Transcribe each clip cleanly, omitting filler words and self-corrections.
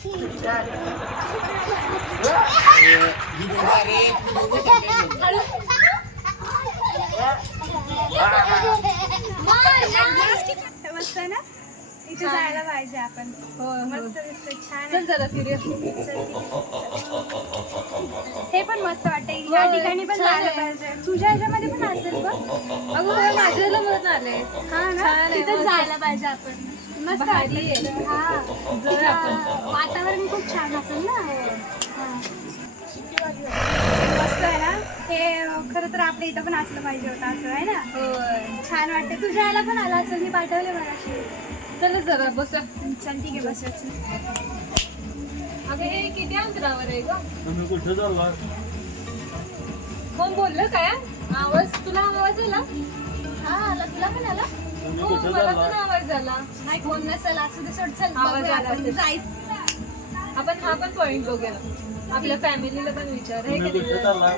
मस्त ना, इथे जायला पाहिजे आपण. मस्त दिसतंय, छान. चल जरा फिरूया. हे पण मस्त वाटतंय, या ठिकाणी पण जायला पाहिजे. तुझ्या ह्याच्यामध्ये पण असेल बघ. अगं होय, माझ्याला म्हणून आले. हा ना, तिथं जायला पाहिजे आपण. मस्त वाटतं. हा, जरा वातावरण खूप छान असेल ना. मस्त आहे ना हे. खरं तर आपल्या इथं पण असलं पाहिजे होतं, असं आहे ना. छान वाटते. तुझ्या याला पण आला असेल, मी पाठवले मला. चल जरा बस. चल ठीक आहे, बसायचं. अगं हे किती अंतरावर आहे ग? तुम्ही कुठे चालला? कोण बोललं काय? आवाज तुला आवाज आला? हा आला, तुला पण आला. तुम्ही हो, कुठे मला पण चालला? आवाज आला. नाही कोण नसेल, असू दे, सोड. चल आवाज बघूया आला आपण. असेल. जायचं. आपण हा पण पॉइंट बघूया. आपल्या फॅमिलीला पण विचार आहे तुम्ही की कुठे नाही? चालला?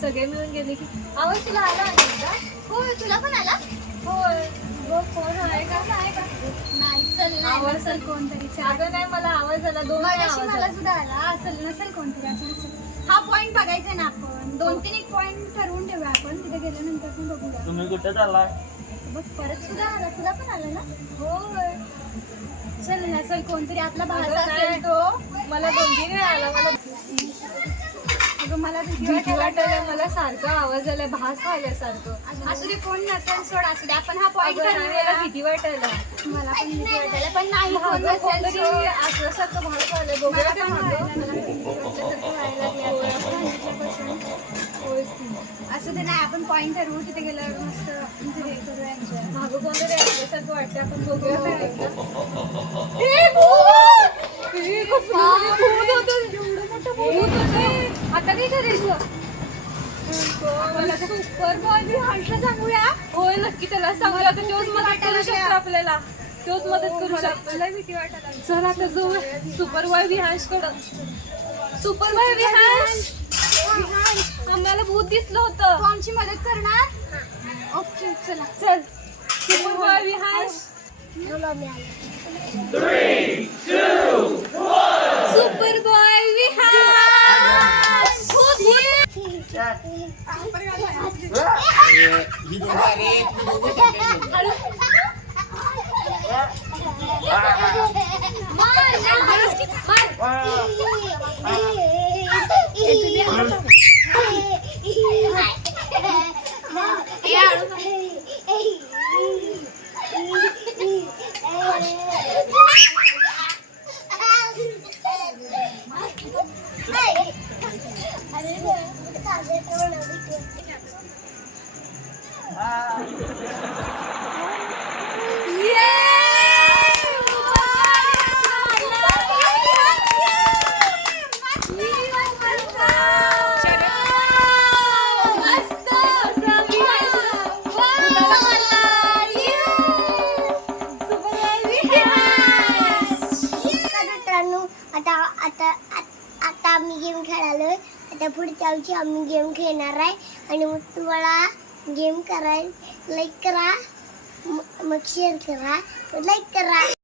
सगळे मिळून गेले की आवाज तुला आला अनेकदा? होय, तुला पण आला. होय. बघ कोण आहे का? नाही, चल नाही आवाज नसेल कोणतरी. चल. अगं नाही, मला आवाज आला. दोन वेळा मगाशी आवाज मला आला. सुद्धा आला. असेल नसेल कोणतरी. असं चल. हा पॉइंट बघायचा ना आपण. 2-3 एक पॉइंट ठरवून ठेवूया आपण. तिथे गेल्यानंतर पण बघूया. तुम्ही कुठे चालला? बघ परत सुद्धा आला. तुला पण आला ना. होय. चल नसेल कोणतरी आपला भाषा अगं असेल नाही. तो. मला 2-3 वेळा आला. मला अगं मला भीती भीती वाटायला वाटायला. मला सारखं आवाज आलाय, भास आल्यासारखं. असू दे, कोण नसेल सोड. असू दे, आपण हा पॉइंट अगं नाही, मला ठरवूया. भीती वाटायला. मला पण भीती वाटायला, पण नाही कोण मागं नसेल कोणतरी सोड. असल्यासारखं भास आलंय. मला बघूया पण ते मागं. व्हायला, मला भीती वाटल्यासारखं व्हायला लागलं आता सांगितल्यापासून. होयच की. असू दे, नाही आपण पॉइंट ठरवू. तिथे गेल्यावर मस्त हे करूया एन्जॉय. मागं कोणतरी असल्यासारखं वाटतं. आपण बघूया काय एकदा. भूत होते. आता काय करायचं? मला सुपर बॉय विहानला सांगूया. होय नक्की त्याला सांगूया. आता तोच मदत करू शकतो आपल्याला. तोच मदत करू शकतो. मला भीती वाटायला लागली. चल आता जाऊ सुपर बॉय विहांश कडं. सुपर बॉय विहांश, आम्हाला भूत दिसलं तू होतं. आमची मदत करणार? ओके चला. चल super boy Vihansh. Super boy Vihansh. भूत आता आम्ही गेम खेळालोय. आता पुढच्या वर्षी आम्ही गेम खेळणार आहे. आणि मग तुम्हाला गेम करायला लाईक करा, मग शेअर करा, लाईक करा.